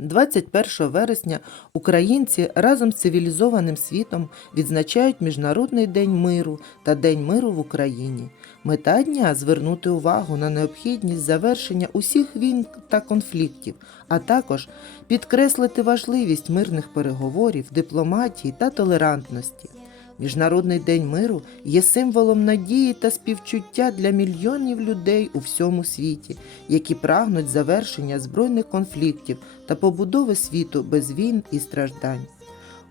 21 вересня українці разом з цивілізованим світом відзначають Міжнародний день миру та День миру в Україні. Мета дня звернути увагу на необхідність завершення усіх війн та конфліктів, а також підкреслити важливість мирних переговорів, дипломатії та толерантності. Міжнародний день миру є символом надії та співчуття для мільйонів людей у всьому світі, які прагнуть завершення збройних конфліктів та побудови світу без війн і страждань.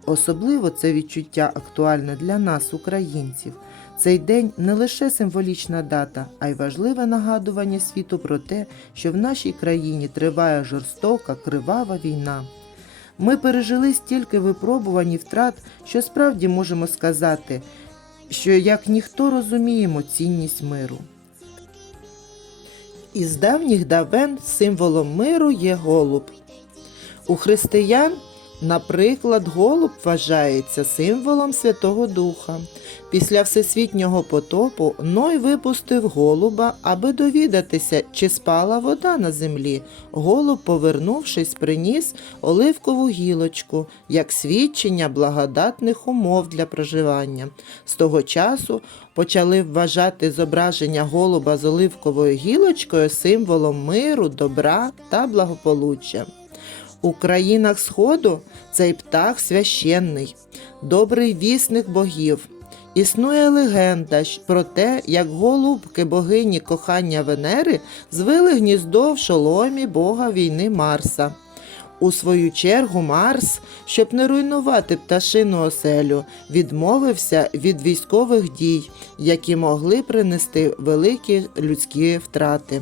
Особливо це відчуття актуальне для нас, українців. Цей день не лише символічна дата, а й важливе нагадування світу про те, що в нашій країні триває жорстока, кривава війна. Ми пережили стільки випробувань і втрат, що справді можемо сказати, що як ніхто розуміємо цінність миру. Із давніх давен символом миру є голуб. У християн, наприклад, голуб вважається символом Святого Духа. Після всесвітнього потопу Ной випустив голуба, аби довідатися, чи спала вода на землі. Голуб, повернувшись, приніс оливкову гілочку як свідчення благодатних умов для проживання. З того часу почали вважати зображення голуба з оливковою гілочкою символом миру, добра та благополуччя. У країнах Сходу цей птах священний, добрий вісник богів. Існує легенда про те, як голубки богині кохання Венери звили гніздо в шоломі бога війни Марса. У свою чергу Марс, щоб не руйнувати пташину оселю, відмовився від військових дій, які могли принести великі людські втрати.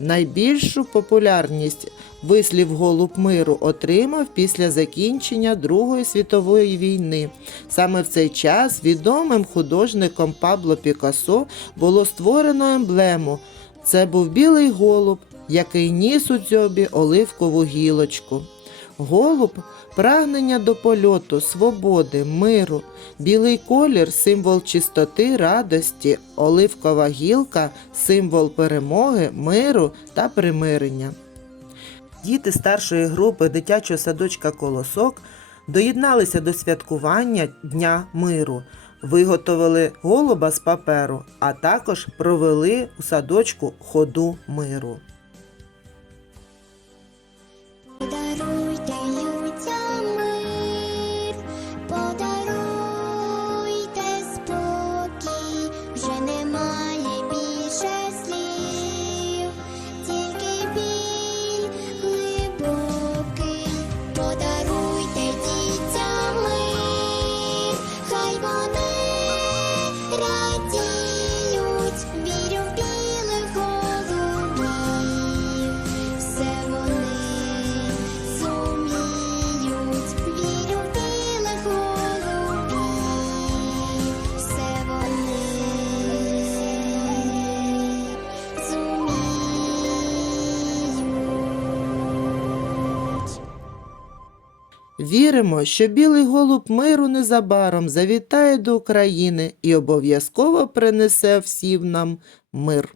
Найбільшу популярність вислів голуб миру отримав після закінчення Другої світової війни. Саме в цей час відомим художником Пабло Пікассо було створено емблему. Це був білий голуб, який ніс у дзьобі оливкову гілочку. Голуб прагнення до польоту, свободи, миру, білий колір символ чистоти, радості, оливкова гілка символ перемоги, миру та примирення. Діти старшої групи дитячого садочка Колосок доєдналися до святкування Дня миру, виготовили голуба з паперу, а також провели у садочку ходу миру. Віримо, що білий голуб миру незабаром завітає до України і обов'язково принесе всім нам мир.